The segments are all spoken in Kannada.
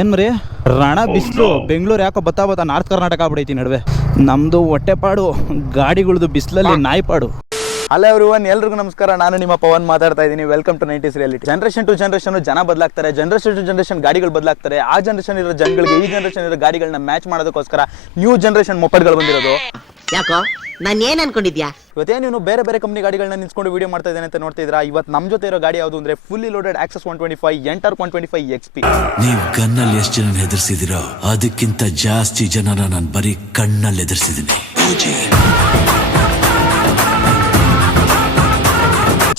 ಏನ್ ಮರಿ? ರಣ ಬಿಸಿಲು. ಬೆಂಗಳೂರು ಯಾಕೋ ಬತ್ತಾ ಬತ್ತಾ ನಾರ್ತ್ ಕರ್ನಾಟಕ ಆಗ್ಬಿಡೈತಿ ನಡುವೆ. ನಮ್ದು ಹೊಟ್ಟೆಪಾಡು ಗಾಡಿಗಳದು ಬಿಸಿಲಲ್ಲಿ ನಾಯಿಪಾಡು ಹಲೋ ಎವ್ರಿವನ್ ಎಲ್ರಿಗೂ ನಮಸ್ಕಾರ. ನಾನು ನಿಮ್ಮ ಪವನ್ ಮಾತಾಡ್ತಾ ಇದ್ದೀನಿ. Welcome to nineties reality generation to generation ಜನ ಬದಲಾಗ್ತಾರೆ. ಜನರೇಷನ್ ಟು ಜನರೇಷನ್ ಗಾಡಿಗಳು ಬದಲಾಗ್ತಾರೆ. ಆ ಜನರೇಷನ್ ಇರೋ ಜನಗಳಿಗೆ ಈ ಜನರೇಷನ್ ಇರೋ ಗಾಡಿಗಳನ್ನ ಮ್ಯಾಚ್ ಮಾಡೋದಕ್ಕೋಸ್ಕರ ನ್ಯೂ ಜನರೇಷನ್ ಮೊಪ್ಪಡ್ಗಳು ಬಂದಿರೋದು. ಯಾಕೋ ನಾನು ಏನ್ ಅನ್ಕೊಂಡಿದ್ಯಾ? ಇವತ್ತೇ ನೀವು ಬೇರೆ ಬೇರೆ ಕಂಪ್ನಿ ಗಾಡಿಗಳನ್ನ ನಿಂತ್ಕೊಂಡು ವಿಡಿಯೋ ಮಾಡ್ತಾ ಇದ್ದೇನೆ ಅಂತ ನೋಡ್ತಿದ್ದೀರಾ ಇವತ್ತು ನಮ್ಮ ಜೊತೆ ಇರೋ ಗಾಡಿ ಯಾವುದು ಅಂದ್ರೆ fully loaded Access one twenty five Ntorq one twenty five X P ನೀವು ಗನ್ನಲ್ಲಿ ಎಷ್ಟು ಜನ ಹೆದರ್ಸಿದಿರೋ, ಅದಕ್ಕಿಂತ ಜಾಸ್ತಿ ಜನನ ನಾನು ಬರೀ ಕಣ್ಣಲ್ಲಿ ಹೆದರ್ಸಿದ್ದೀನಿ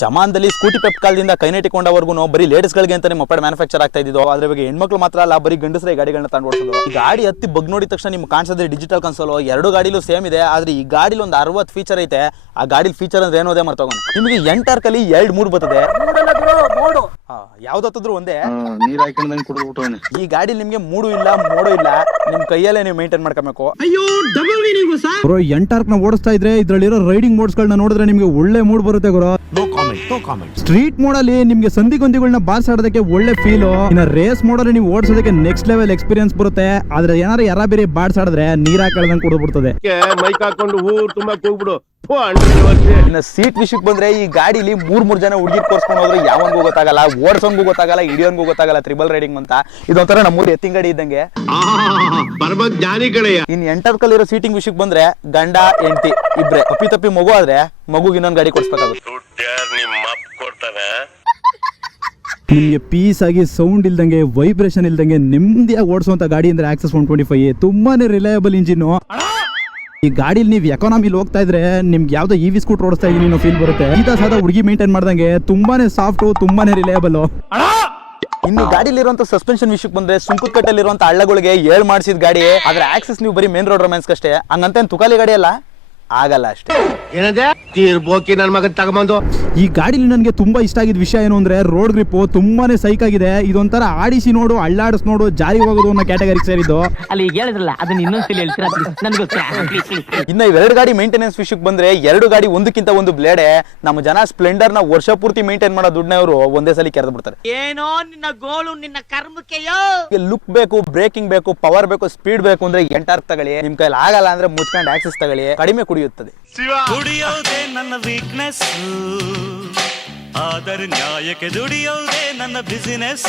ಜಮಾನ್ದಲ್ಲಿ ಸ್ಕೂಟಿ ಪೆಪ್ ಕಾಲದಿಂದ ಕೈ ಕೊಂಡವರೆಗೂ ಬರೀ ಲೇಡೀಸ್ಗಳಿಗೆ ಅಂತಾನೆ ಮೊಪೆಡ್ ಮ್ಯಾನುಫ್ಯಾಕ್ಚರ್ ಆಗ್ತಾ ಇದ್ದು ಅದ್ರ ಬಗ್ಗೆ ಹೆಣ್ಮಕ್ಳು ಮಾತ್ರ ಅಲ್ಲ, ಬರೀ ಗಂಡಸರೇ ಗಾಡಿಗಳನ್ನ ಓಡಿಸೋದು. ಈ ಗಾಡಿ ಹತ್ತಿ ಬಗ್ ನೋಡಿದ ತಕ್ಷಣ ನಿಮ್ಗೆ ಕಾಣಿಸೋದ್ರೆ ಡಿಜಿಟಲ್ ಕನ್ಸೋಲು ಎರಡು ಗಾಡಿಲೂ ಸೇಮ್ ಇದೆ, ಆದ್ರೆ ಈ ಗಾಡಿಲಿ ಒಂದು ಅರವತ್ತು ಫೀಚರ್ ಐತೆ. ಆ ಗಾಡಿಲಿ ಫೀಚರ್ ಅಂದ್ರೆ ಏನೋದೇ ಮರ್ತೋಗೋಣ ನಿಮಗೆ ಕಲಿ ಎರಡು ಮೂರು ಬರ್ತದೆ. ಯಾವ್ದತ್ತಿದ್ರು ಒಂದೇ. ನೀರ್ ಹಾಕೊಂಡಂಗೆ ಕುಡಿದ್ಬಿಟ್ಟವನೆ ಈ ಗಾಡಿ ನಿಮ್ಗೆ ಮೂಡು ಇಲ್ಲ ಮೋಡು ಇಲ್ಲ. ನಿಮ್ ಕೈಯಲ್ಲೇ ನೀವು ಮೇಂಟೈನ್ ಮಾಡ್ಕೋಬೇಕು. ಬ್ರೋ ಎಂಟಾರ್ಕ್ನ ಓಡಿಸ್ತಾ ಇದ್ರೆ ಇದ್ರಲ್ಲಿರೋ ರೈಡಿಂಗ್ ಮೋಡ್ಸ್ ಗಳನ್ನ ನೋಡಿದ್ರೆ ನಿಮ್ಗೆ ಒಳ್ಳೆ ಮೂಡ್ ಬರುತ್ತೆ ಗುರು. ಸ್ಟ್ರೀಟ್ ಮೋಡ್ ಅಲ್ಲಿ ನಿಮ್ಗೆ ಸಂಧಿ ಗೊಂದಿಗಳನ್ನ ಬಾರ್ಸಾಡೋದಕ್ಕೆ ಒಳ್ಳೆ ಫೀಲ್ ಇನ್ನ ರೇಸ್ ಮೋಡ್ ಅಲ್ಲಿ ನೀವು ಓಡಿಸೋದಕ್ಕೆ ನೆಕ್ಸ್ಟ್ ಲೆವೆಲ್ ಎಕ್ಸ್ಪೀರಿಯನ್ಸ್ ಬರುತ್ತೆ. ಆದ್ರೆ ಏನಾದ್ರೂ ಯಾರ ಬೇರೆ ಬಾಡ್ಸಾಡಿದ್ರೆ ನೀರ್ ಹಾಕಳ್ದಂಗೆ ಕುಡಿದ್ಬಿಡ್ತದೆ ಮೈಕ್ ಹಾಕೊಂಡು ಊರ್ ತುಂಬಾ ಕೂಗ್ಬಿಡು ಇನ್ನ ಸೀಟ್ ವಿಷಯಕ್ಕೆ ಬಂದ್ರೆ ಈ ಗಾಡಿಲಿ ಮೂರ್ ಮೂರ್ ಜನ ಹುಡುಗಿ ಕೋರ್ಸ್ಕೊಂಡು ಹೋದ್ರೆ ಯಾವನ್ಗೂ ಗೊತ್ತಾಗಲ್ಲ ಓಡ್ಸಂಗೂ ಗೊತ್ತಾಗಲ್ಲ ಹಿಡಿಯೋನ್ಗೂ ಗೊತ್ತಾಗಲ್ಲ ತ್ರಿಬಲ್ ರೈಡಿಂಗ್ ಅಂತ. ಇದೊಂಥರ ನಮ್ಮೂರು ಎತ್ತಿನ ಗಾಡಿ ಇದ್ದಂಗೆ ಇನ್ ಎಂಟರ್ ಕಲ್ಲಿರೋ ಸೀಟಿಂಗ್ ವಿಷಯಕ್ಕೆ ಬಂದ್ರೆ ಗಂಡ ಎಂಟಿ ಇಬ್ರೆ. ಅಪ್ಪಿ ತಪ್ಪಿ ಮಗು ಆದ್ರೆ ಮಗುಗೆ ಇನ್ನೊಂದು ಗಾಡಿ ಕೊಡ್ಸ್ಬೇಕಾಗುತ್ತೆ. ನಿಮಗೆ ಪೀಸ್ ಆಗಿ ಸೌಂಡ್ ಇಲ್ದಂಗೆ ವೈಬ್ರೇಷನ್ ಇಲ್ದಂಗೆ ನೆಮ್ಮದಿಯಾಗಿ ಓಡಿಸುವಂತ ಗಾಡಿ ಅಂದ್ರೆ ಆಕ್ಸಸ್ ಒನ್ ಟ್ವೆಂಟಿ ಫೈವ್ ತುಂಬಾನೇ ರಿಲಯಬಲ್ ಇಂಜಿನ್ ಈ ಗಾಡಿಲಿ ನೀವು ಎಕಾನಮಿಲಿ ಹೋಗ್ತಾ ಇದ್ರೆ ನಿಮ್ಗೆ ಯಾವ್ದೋ ಇವಿ ವಿ ಸ್ಕೂಟರ್ ಓಡಿಸ್ತಾ ಇದೀನಿ ಅನ್ನೋ ಫೀಲ್ ಬರುತ್ತೆ. ಈ ಸಾದಾ ಹುಡುಗಿ ಮೇಂಟೈನ್ ಮಾಡ್ದಂಗೆ ತುಂಬಾನೇ ಸಾಫ್ಟ್ ತುಂಬಾನೇ ರಿಲಯಬಲ್ ಇನ್ನು ಗಾಡಿಲಿರುವಂತ ಸಸ್ಪೆನ್ಷನ್ ವಿಷಯಕ್ಕೆ ಬಂದ್ರೆ ಸುಂಕು ಕಟ್ಟಲ್ಲಿರುವಂತ ಹಳ್ಳಗಳಿಗೆ ಏಳ್ ಮಾಡಿಸಿದ ಗಾಡಿ ಆದ್ರೆ ಆಕ್ಸಿಸ್ ನೀವು ಬರೀ ಮೇನ್ ರೋಡ್ ರೊಮ್ಯಾನ್ಸ್ ಅಷ್ಟೇ ಹಂಗಂತ ತುಕಾಲಿ ಗಾಡಿ ಅಲ್ಲ? ಆಗಲ್ಲ ಅಷ್ಟೇ. ಏನಂದೆ? ತೀರ್ಬೋಕಿ ನನ್ ಮಗನ್ ತಗೊಂಬಂದು. ಈ ಗಾಡಿಲಿ ನನಗೆ ತುಂಬಾ ಇಷ್ಟ ಆಗಿದ ವಿಷಯ ಏನು ಅಂದ್ರೆ ರೋಡ್ ಗ್ರಿಪ್ ತುಂಬಾನೇ ಸೈಕ್ ಆಗಿದೆ. ಇದೊಂಥರ ಆಡಿಸಿ ನೋಡು ಅಳ್ಳಾಡಿಸ್ ನೋಡು ಜಾರಿ ಹೋಗೋದು ಅನ್ನೋ ಕ್ಯಾಟಗರಿ ಸೇರಿದ್ದು. ಅಲ್ಲಿ ಈಗ ಹೇಳಿದ್ರಲ್ಲ ಅದನ್ನ ಇನ್ನೊಂದ್ಸಲಿ ಹೇಳ್ತೀರಾ? ನನ್ಗೆ ಇನ್ನ ಇವೆರಡು ಗಾಡಿ ಮೇಂಟೆನೆನ್ಸ್ ವಿಷಯಕ್ಕೆ ಬಂದ್ರೆ ಎರಡು ಗಾಡಿ ಒಂದಕ್ಕಿಂತ ಒಂದು ಬ್ಲೇಡೆ ನಮ್ಮ ಜನ ಸ್ಪ್ಲೆಂಡರ್ನ ವರ್ಷ ಪೂರ್ತಿ ಮೇಂಟೈನ್ ಮಾಡೋ ದುಡ್ಡನ್ನ ಅವರು ಒಂದೇ ಸಲ ಕೆರೆದು ಬಿಡ್ತಾರೆ. ಏನೋ ನಿನ್ನ ಗೋಳು ನಿನ್ನ ಕರ್ಮಕ್ಕೆಯೋ? ಲುಕ್ ಬೇಕು ಬ್ರೇಕಿಂಗ್ ಬೇಕು ಪವರ್ ಬೇಕು ಸ್ಪೀಡ್ ಬೇಕು ಅಂದ್ರೆ ಎಂಟಾರ್ ತಗೊಳ್ಳಿ. ನಿಮ್ ಕೈಲಿ ಆಗಲ್ಲ ಅಂದ್ರೆ ಮುಚ್ಕೊಂಡು ಆಕ್ಸಿಸ್ ತಗೊಳ್ಳಿ. ಕಡಿಮೆ ಕುಡಿಯುತ್ತದೆ. ದುಡಿಯೋದೇ ನನ್ನ ವೀಕ್ನೆಸ್ ಆದರೆ ನ್ಯಾಯಕ್ಕೆ ದುಡಿಯೋದೇ ನನ್ನ ಬಿಸಿನೆಸ್